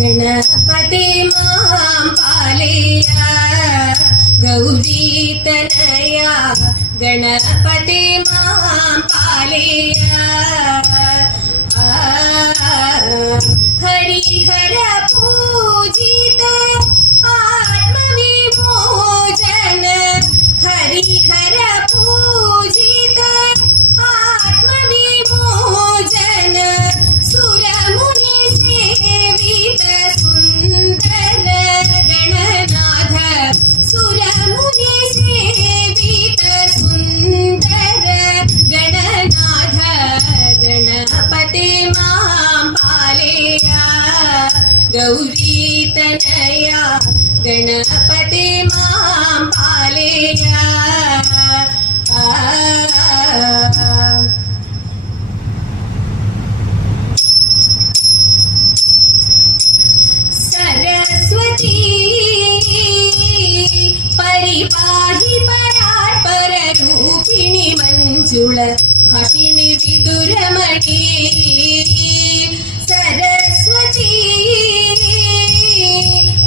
ഗണപതി മാം പാലയ ഗൗരീ തനയ ഗണപതി മാം പാലയ ഹരിഹര പൂജിത ആത്മവിമോചന ഹരിഹര പൂജിത ആത്മവിമോചന സുരമുനി സേവിത സുന്ദര ഗണനാഥ സുരമുനി സേവിത സുന്ദര ഗണനാഥ ഗണപതി മാം പാലയ ഗൗരീ തനയ ഗണപതി മാം പാലയ सरस्वती परिपाहि परात्पर रूपिणि मंजुल भाषिणि विदुरमणि सरस्वती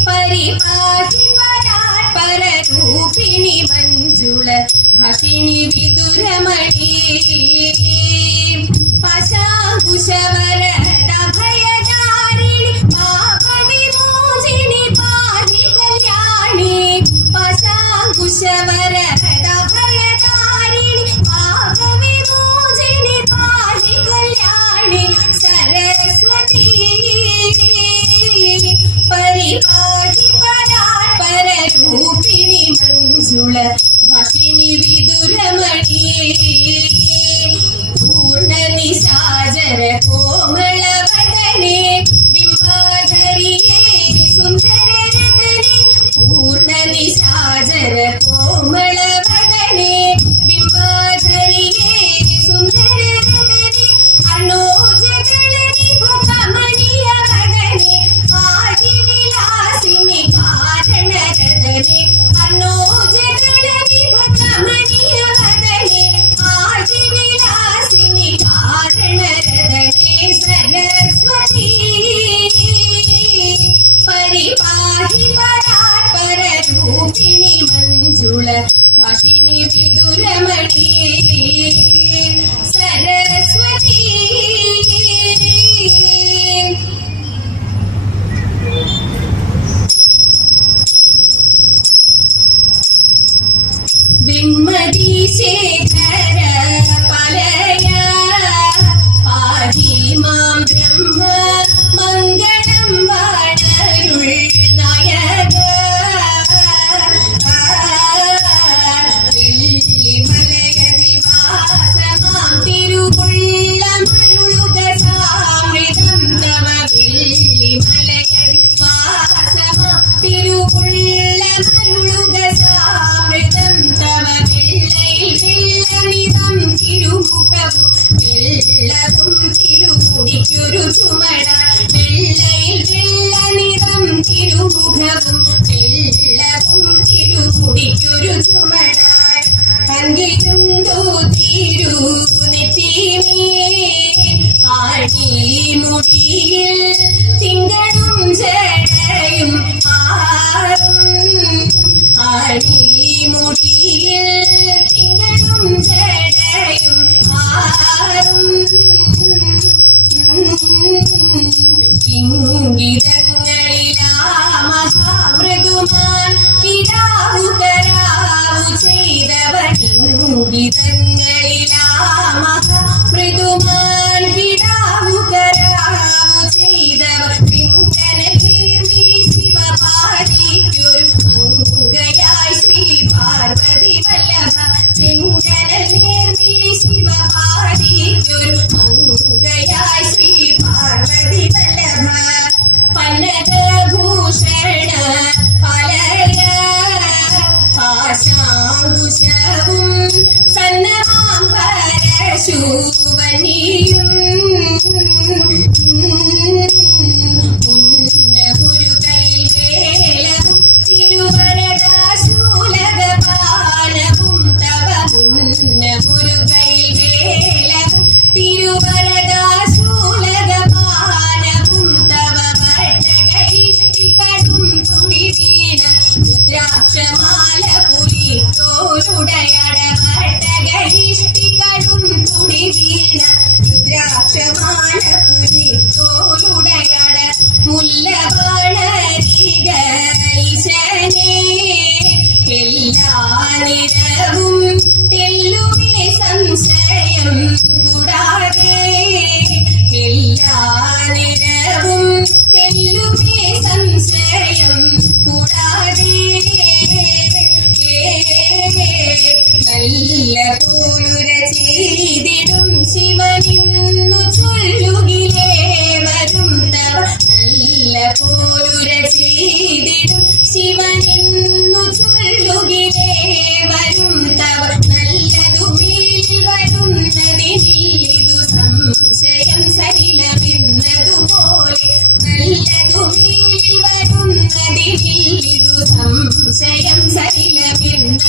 परिपाहि परात्पर रूपिणि मंजुल भाषिणि विदुरमणि पाशाकुशवरद भयदारिणि पापविमोचिनि पाहि कल्याणि पाशाकुशवरद भयदारिणि पापविमोचिनि पाहि कल्याणि सरस्वती परिपाहि परात्पर रूपिणि मंजुल भाषिणि विदुरमणि पूर्णनिशाचर कोमलवदने बिम्बाधरिये सुन्दररतने पूर्णनिशाचर कोमलवदने बिम्बाधरिये सुन्दररतने अर्णोजदलनिभकमनीयवदने आदिविलासिनि कारणरतने अर्णोजदलनिभकमनीयवदने आदिविलासिनि कारणरतने सरस्वती परिपाहि परात्पर रूपिणि मंजुल भाषिणि विदुरमणि सरस्वती विन्मदी शेखर पालय पाहि मां ब्रह्म मङ्गलं वाणरुळ नायक वेल्लिमलयदिवास मां तिरुवुळ्ळमरुळुग सामृतं तव वेल्लिमलयदिवास मां तिरुवुळ्ळमरुळुग सामृतं तव വെള്ളനിറം തിരുമുഖവും വെള്ളവും തിരുമുടിക്കൊരു ചുമടാൻ വെള്ളയിൽ വെള്ളനിറം തിരുമുഖവും വെള്ളവും തിരുമുടിക്കൊരു ചുമടാൻ പങ്കിരുണ്ടു തിരുനെറ്റിമേൽ ആടിമുടിയിൽ തിങ്കളും ജടയും ആറും ആടിമുടിയിൽ തിങ്കളും ജടയും ആറും ഇംഗിതങ്ങളിലാ മഹാമൃദുമാൻ കിടാവു കരാവു ചെയ്തവർ ഇംഗിതങ്ങളിലാ മഹാമൃദുമാൻ കിടാവു കരാവു ചെയ്തവർ പിങ്കനൽ നീർമിഴി ശിവപാർവതിക്കൊരു മംഗയായി ശ്രീ പാർവതി വല്ലഭ ചെങ്കനൽ നീർമിഴി ശിവപാർവതിക്കൊരു സംശയം സലിലമെന്നതുപോലെ